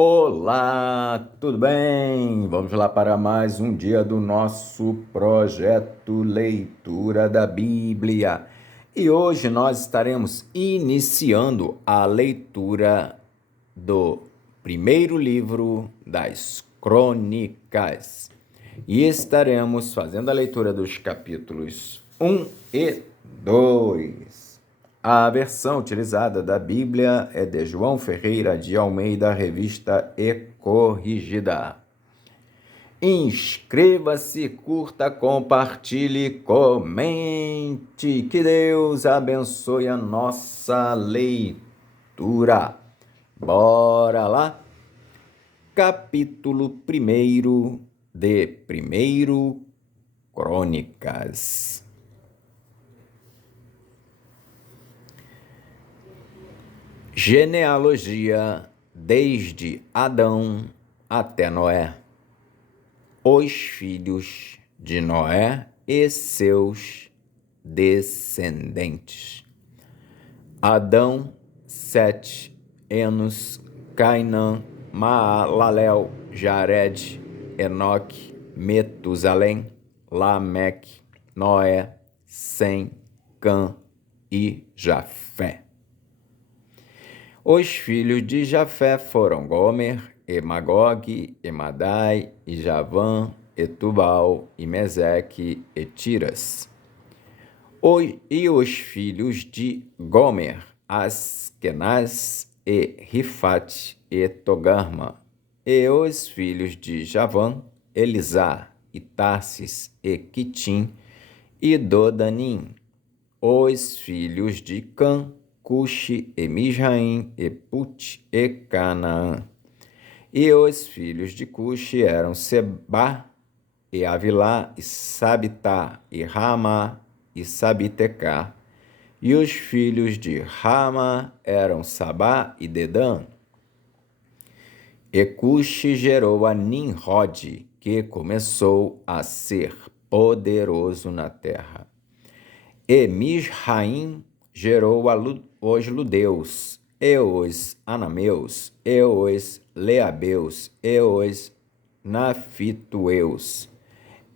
Olá, tudo bem? Vamos lá para mais um dia do nosso projeto Leitura da Bíblia. E hoje nós estaremos iniciando a leitura do primeiro livro das Crônicas. E estaremos fazendo a leitura dos capítulos 1 e 2. A versão utilizada da Bíblia é de João Ferreira de Almeida, revista e corrigida. Inscreva-se, curta, compartilhe, comente. Que Deus abençoe a nossa leitura. Bora lá? Capítulo 1 de 1 Crônicas. Genealogia desde Adão até Noé. Os filhos de Noé e seus descendentes. Adão, Sete, Enos, Cainã, Maalalel, Jared, Enoque, Metusalém, Lameque, Noé, Sem, Cã e Jafé. Os filhos de Jafé foram Gomer, e Magog, e Madai, e Javã, e Tubal, e Meseque, e Tiras. E os filhos de Gomer, Askenaz, e Rifate, e Togarma. E os filhos de Javã, Elisá, e Tarsis, e Quitim, e Dodanim. Os filhos de Cã, Cuxi, e Misraim, e Put, e Canaã. E os filhos de Cuxi eram Seba, e Avilá, e Sabitá, e Ramá, e Sabitecá. E os filhos de Ramá eram Sabá e Dedã. E Cuxi gerou a Nimrod, que começou a ser poderoso na terra. E Misraim gerou os ludeus, e os anameus, e os leabeus, e os nafitueus,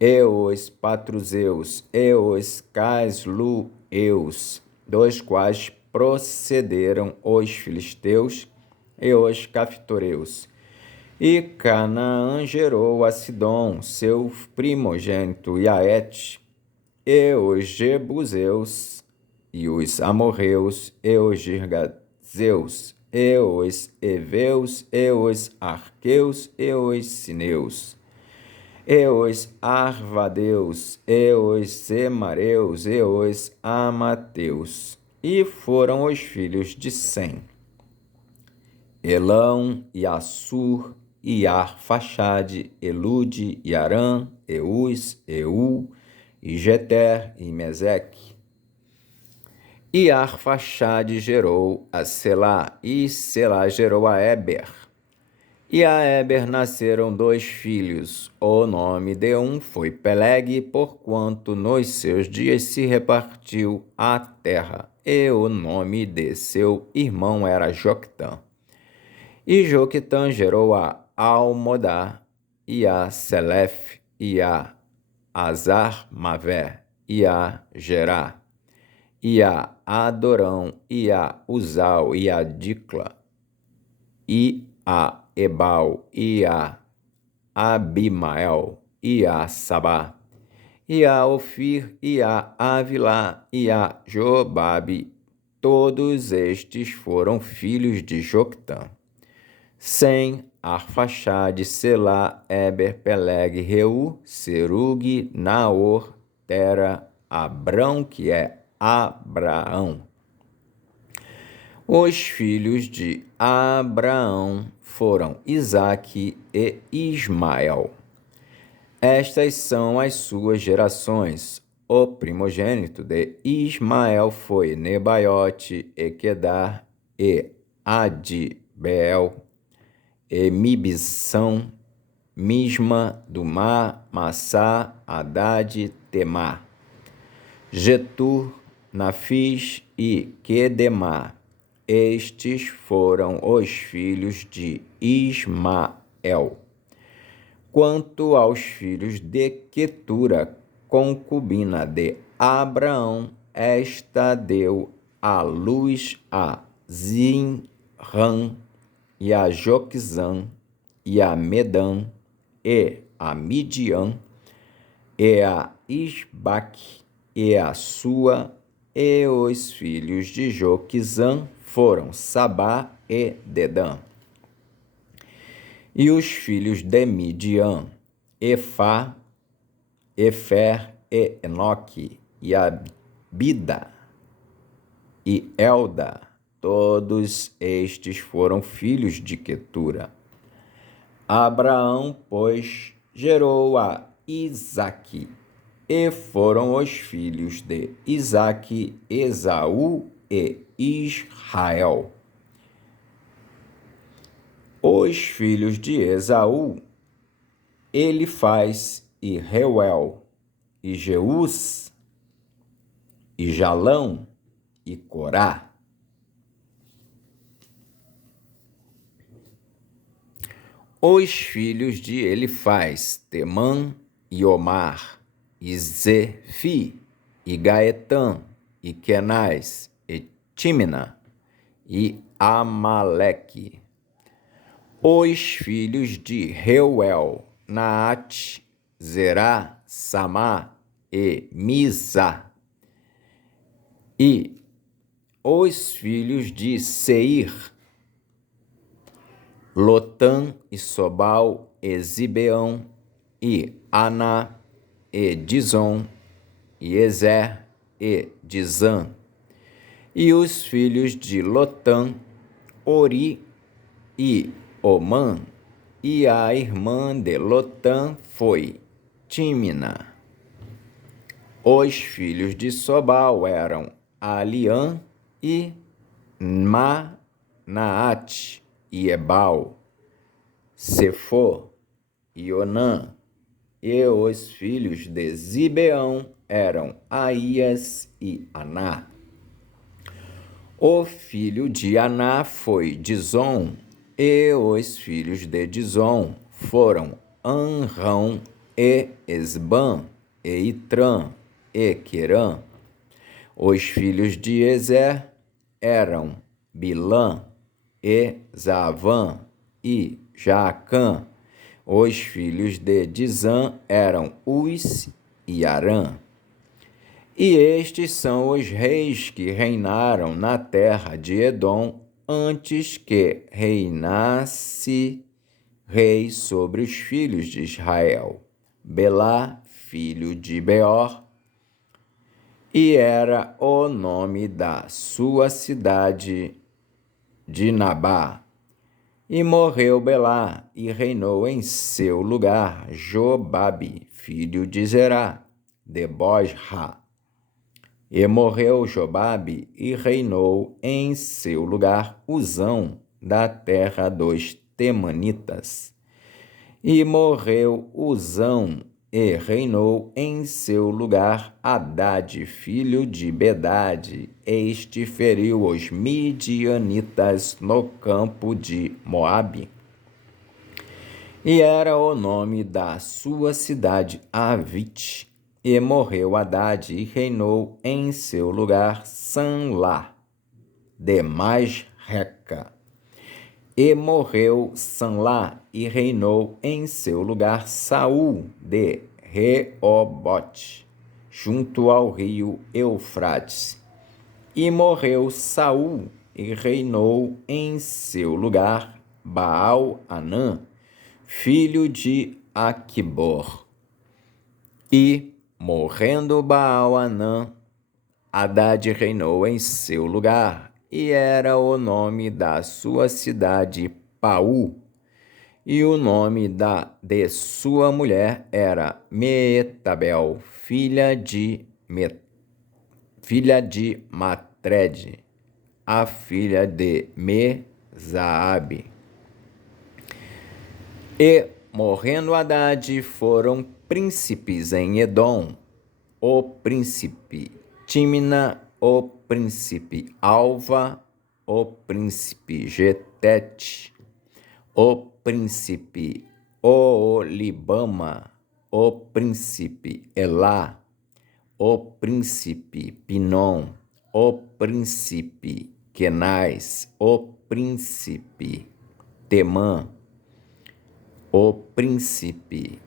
e os patruzeus, e os caslueus, dos quais procederam os filisteus e os caftoreus. E Canaã gerou a Sidom, seu primogênito, e a Et, e os jebuseus, e os amorreus, e os girgazeus, e os heveus, e os arqueus, e os sineus, e os arvadeus, e os semareus, e os amateus. E foram os filhos de Sem: Elão, e Assur, e Arfaxade, Elude, e Arã, Eus, Eu, e Jeter, e Meseque. E Arfaxade gerou a Selá, e Selá gerou a Éber. E a Éber nasceram 2 filhos. O nome de um foi Peleg, porquanto nos seus dias se repartiu a terra. E o nome de seu irmão era Joctã. E Joctã gerou a Almodá, e a Selef, e a Azar-Mavé, e a Gerá, e a Adorão, e a Uzal, e a Dicla, e a Ebal, e a Abimael, e a Sabá, e a Ofir, e a Avilá, e a Jobabe. Todos estes foram filhos de Joctã. Sem, Arfaxade, Selá, Éber, Peleg, Reu, Serug, Naor, Tera, Abrão, que é Abraão. Os filhos de Abraão foram Isaque e Ismael. Estas são as suas gerações. O primogênito de Ismael foi Nebaiote, e Quedar, e Adibeel, e Mibsão, Misma, Dumá, Massá, Haddad, Temá, Getur, Nafis e Quedemá. Estes foram os filhos de Ismael. Quanto aos filhos de Quetura, concubina de Abraão, esta deu à luz a Zinrã, e a Joquizã, e a Medã, e a Midian, e a Isbaque, e a Sua, e os filhos de Joquizã foram Sabá e Dedã. E os filhos de Midian, Efá, Efer e Enoque, e Abida e Elda, todos estes foram filhos de Quetura. Abraão, pois, gerou a Isaque, e foram os filhos de Isaque, Esaú e Israel. Os filhos de Esaú, Elifaz e Reuel, e Jeús, e Jalão, e Corá. Os filhos de Elifaz, Temã e Omar, e Zefi, e Gaetã, e Kenaz, e Tímina, e Amaleque. Os filhos de Reuel, Naate, Zerá, Samá e Mizá. E os filhos de Seir, Lotã e Sobal e Zibeão, e Aná e Dizon, e Ezer e Dizã. E os filhos de Lotã, Ori e Omã, e a irmã de Lotã foi Tímina. Os filhos de Sobal eram Aliã e Manaate, e Ebal, Sefo e Onã. E os filhos de Zibeão eram Aías e Aná. O filho de Aná foi Dizon, e os filhos de Dizon foram Anrão e Esbã, e Itrã, e Querã. Os filhos de Ezer eram Bilã, e Zavã, e Jaacã. Os filhos de Dizã eram Uz e Arã. E estes são os reis que reinaram na terra de Edom antes que reinasse rei sobre os filhos de Israel. Belá, filho de Beor, e era o nome da sua cidade Dinabá. E morreu Belá, e reinou em seu lugar Jobabe, filho de Zerá, de Bosra. E morreu Jobabe, e reinou em seu lugar Uzão, da terra dos Temanitas. E morreu Uzão, e reinou em seu lugar Hadade, filho de Bedade. Este feriu os midianitas no campo de Moabe. E era o nome da sua cidade Avite. E morreu Hadade, e reinou em seu lugar Sanlá, de Masreca. E morreu Sanlá, e reinou em seu lugar Saul, de Reobote, junto ao rio Eufrates. E morreu Saul, e reinou em seu lugar Baal-Anã, filho de Aquibor. E, morrendo Baal-Anã, Hadade reinou em seu lugar, e era o nome da sua cidade Paú, e o nome de sua mulher era Meetabel, filha de Matrede, a filha de Mezaabe. E, morrendo Hadade, foram príncipes em Edom, o príncipe Tímina, o príncipe Alva, o príncipe Getete, o príncipe Oolibama, o príncipe Elá, o príncipe Pinom, o príncipe Kenaz, o príncipe Temã, o príncipe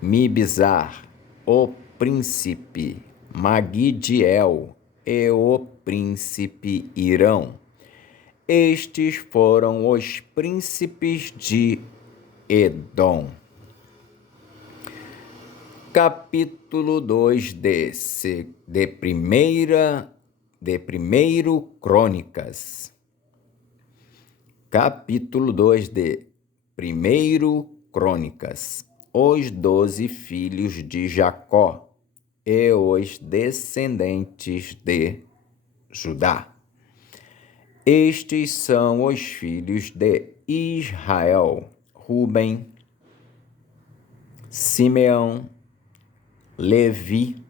Mibzar, o príncipe Magidiel e o príncipe Irão. Estes foram os príncipes de Edom. Capítulo 2 de primeiro Crônicas. Capítulo 2 de primeiro Crônicas. Os 12 filhos de Jacó e os descendentes de Judá. Estes são os filhos de Israel: Ruben, Simeão, Levi,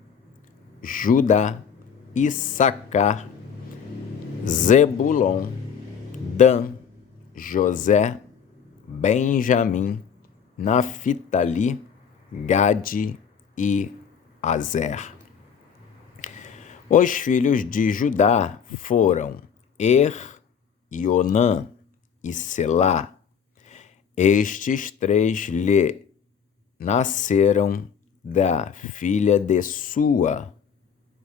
Judá, Issacar, Zebulon, Dan, José, Benjamim, Naftali, Gade e Azer. Os filhos de Judá foram Onã e Selá. Estes três lhe nasceram da filha de Sua,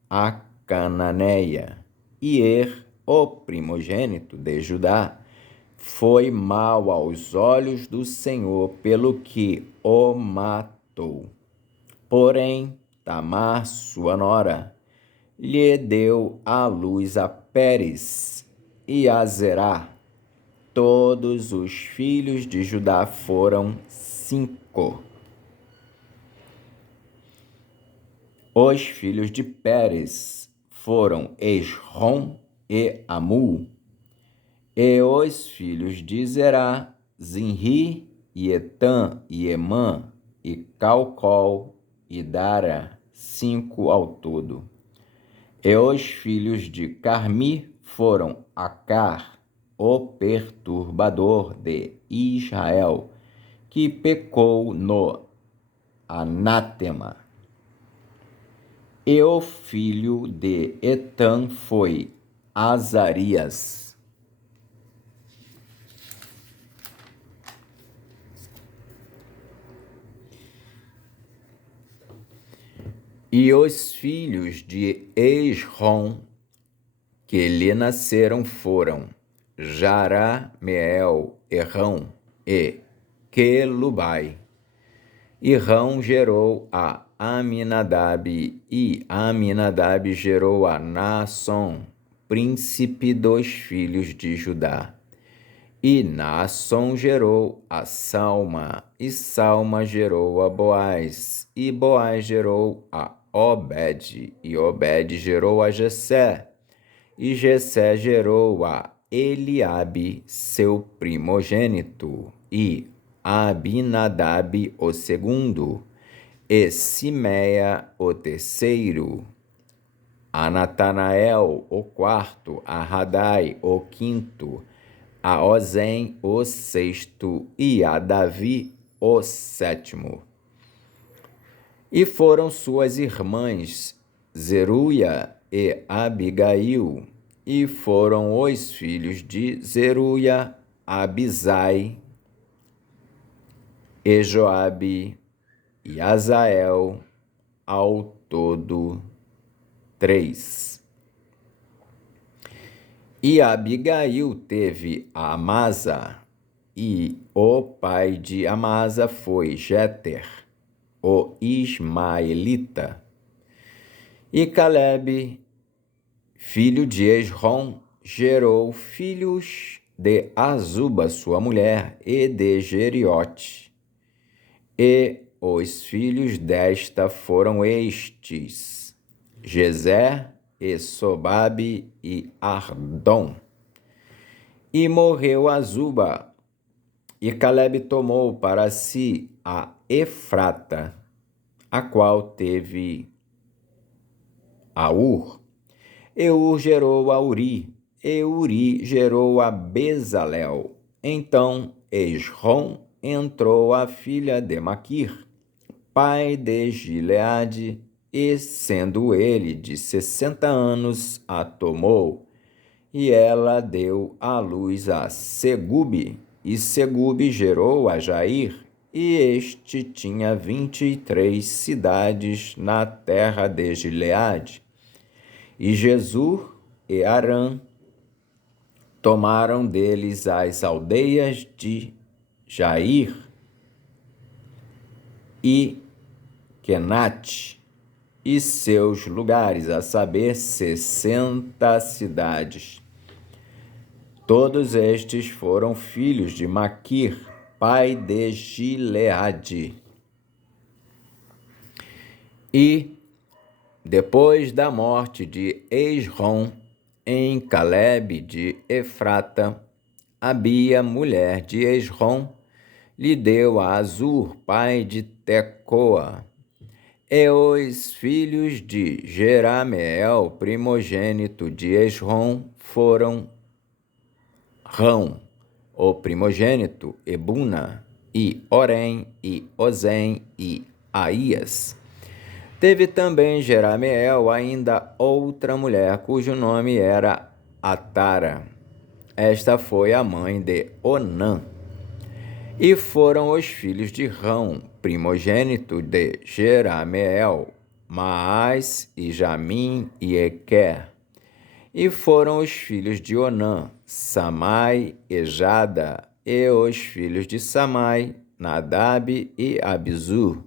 a cananeia. E o primogênito de Judá, foi mau aos olhos do Senhor, pelo que o matou. Porém, Tamar, sua nora, lhe deu à luz a Pérez e a Zerá. Todos os filhos de Judá foram 5. Os filhos de Pérez foram Esrom e Amul. E os filhos de Zerá, Zinri, e Etan, e Emã, e Calcol, e Dara, 5 ao todo. E os filhos de Carmi foram Acar, o perturbador de Israel, que pecou no anátema. E o filho de Etan foi Azarias. E os filhos de Esrom que lhe nasceram foram Jarameel, Errão e Quelubai. Irão gerou a Aminadab, e Aminadab gerou a Naasson, príncipe dos filhos de Judá. E Naasson gerou a Salma, e Salma gerou a Boaz, e Boaz gerou a Obed, e Obed gerou a Jessé, e Jessé gerou a Eliabe, seu primogênito, e Abinadab o segundo, e Simeia o terceiro, a Natanael o quarto, a Radai o quinto, a Ozem o sexto e a Davi o sétimo. E foram suas irmãs Zeruia e Abigail, e foram os filhos de Zeruia, Abisai, e Joabe e Azael, ao todo 3. E Abigail teve a Amasa, e o pai de Amasa foi Jeter, o ismaelita. E Calebe, filho de Esrom, gerou filhos de Azuba, sua mulher, e de Jeriote. E os filhos desta foram estes: Gezer, e Sobabe, e Ardom. E morreu Azuba, e Calebe tomou para si a Efrata, a qual teve a Ur. E Ur gerou a Uri, Euri gerou a Bezalel. Então Esrom entrou a filha de Maquir, pai de Gileade, e, sendo ele de 60 anos, a tomou. E ela deu à luz a Segube, e Segube gerou a Jair, e este tinha 23 cidades na terra de Gileade. E Jesur e Arã tomaram deles as aldeias de Jair e Quenate e seus lugares, a saber, 60 cidades. Todos estes foram filhos de Maquir, pai de Gileade. E, depois da morte de Esrom, em Calebe de Efrata, Abia, mulher de Esrom, lhe deu a Azur, pai de Tecoa. E os filhos de Jerameel, primogênito de Esrom, foram Rão, o primogênito, Ebuna, e Orém, e Ozem, e Aías. Teve também Jerameel ainda outra mulher, cujo nome era Atara. Esta foi a mãe de Onã. E foram os filhos de Rão, primogênito de Jerameel, Maás, e Jamim, e Equer. E foram os filhos de Onã, Samai e Jada, e os filhos de Samai, Nadab e Abizur.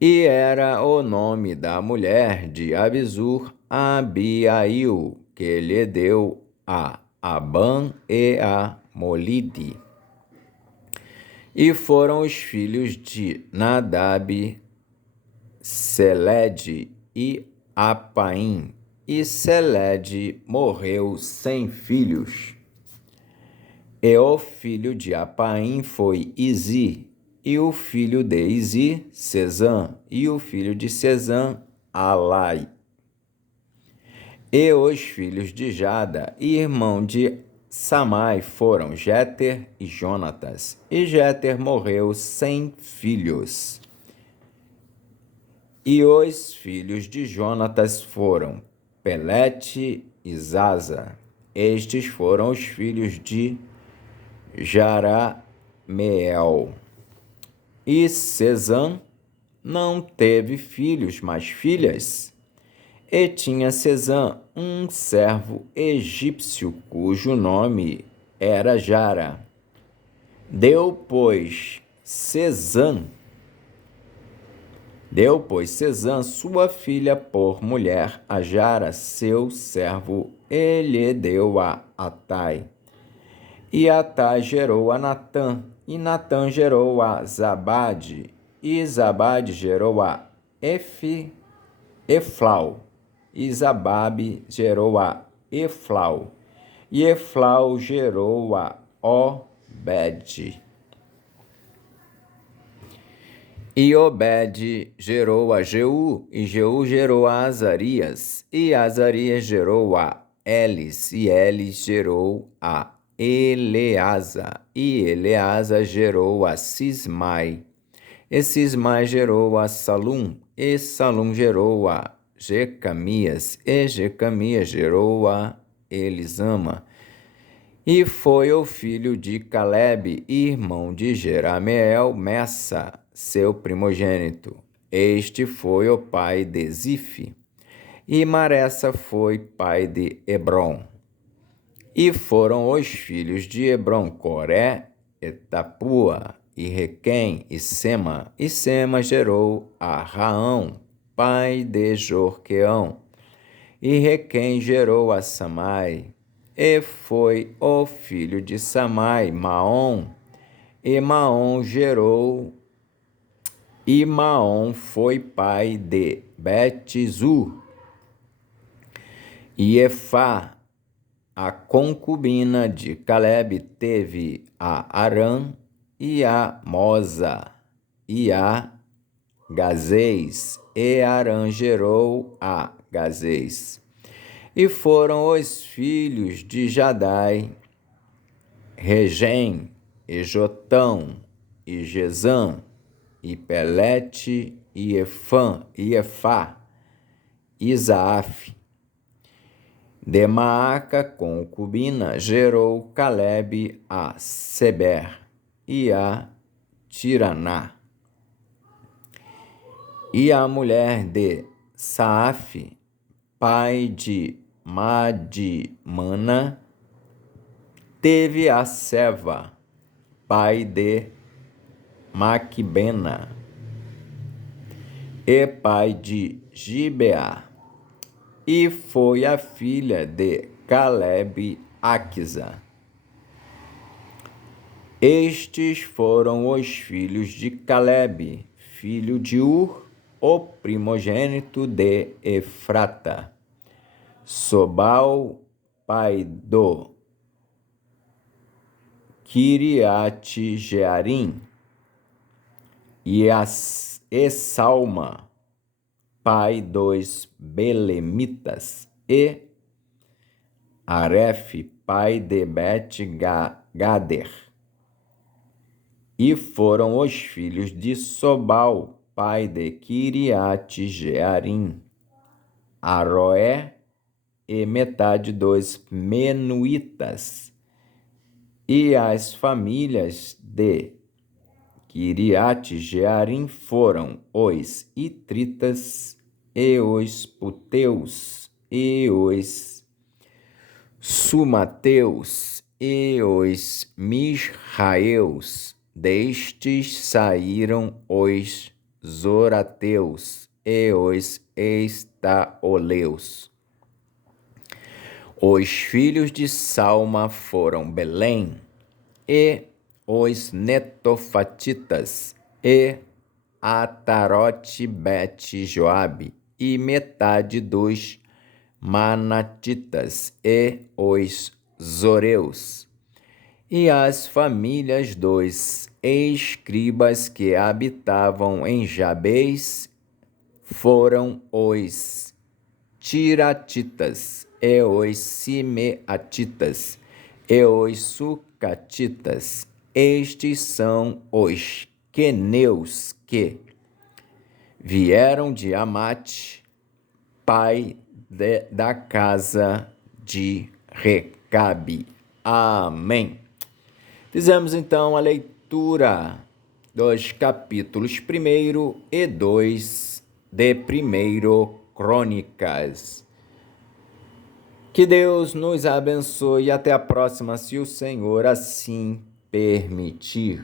E era o nome da mulher de Abizur, Abiail, que lhe deu a Abã e a Molide. E foram os filhos de Nadab, Selede e Apaim. E Selede morreu sem filhos. E o filho de Apaim foi Izi, e o filho de Izi, Sezã, e o filho de Sezã, Alai. E os filhos de Jada, irmão de Samai, foram Jéter e Jonatas. E Jéter morreu sem filhos. E os filhos de Jonatas foram Pelete e Zaza. Estes foram os filhos de Jarameel. E Sezã não teve filhos, mas filhas. E tinha Sezã um servo egípcio, cujo nome era Jara. Deu, pois, Sezã sua filha por mulher a Jara, seu servo, e lhe deu a Atai. E Atai gerou a Natã, e Natã gerou a Zabade, e Zabade gerou a Eflau, e Zababe gerou a Eflau, e Eflau gerou a Obed. E Obed gerou a Jeú, e Jeú gerou a Azarias, e Azarias gerou a Elis, e Elis gerou a Eleasa, e Eleasa gerou a Sismai, e Sismai gerou a Salum, e Salum gerou a Jecamias, e Jecamias gerou a Elisama. E foi o filho de Calebe, irmão de Jerameel, Messa, seu primogênito. Este foi o pai de Zif. E Maressa foi pai de Hebron. E foram os filhos de Hebron, Coré, e Tapua, e Requém, e Sema. E Sema gerou a Raão, pai de Jorqueão. E Requém gerou a Samai. E foi o filho de Samai, Maom. E Maom foi pai de Bet-Zur. E Efá, a concubina de Calebe, teve a Arã, e a Moza, e a Gazês. E Arã gerou a Gazês. E foram os filhos de Jadai, Regem, e Jotão, e Gesam, e Pelete, e Efá, Isaaf. De Maaca, concubina, gerou Calebe a Seber e a Tiraná. E a mulher de Saaf, pai de Madimana, teve a Seva, pai de Maquibena, e pai de Gibeá, e foi a filha de Calebe Aquisa. Estes foram os filhos de Calebe, filho de Ur, o primogênito de Efrata. Sobal, pai do Kiriate-Jearim, e Salma, pai dos Belemitas, e Aref, pai de Bet-Gader. E foram os filhos de Sobal, pai de Kiriate-Jearim, Aroé e metade dos Menuitas. E as famílias de Kiriate-Jearim foram os Itritas, e os Puteus, e os Sumateus, e os Misraeus. Destes saíram os Zorateus e os Estaoleus. Os filhos de Salma foram Belém, e os Netofatitas, e Atarote Bet-Joabe, e metade dos Manatitas, e os Zoreus. E as famílias dos escribas que habitavam em Jabes foram os Tiratitas, e os Simeatitas, e os Sucatitas. Estes são os queneus que vieram de Amate, pai da casa de Recabe. Amém. Fizemos então a leitura dos capítulos 1 e 2 de 1 Crônicas. Que Deus nos abençoe e até a próxima, se o Senhor assim permitir.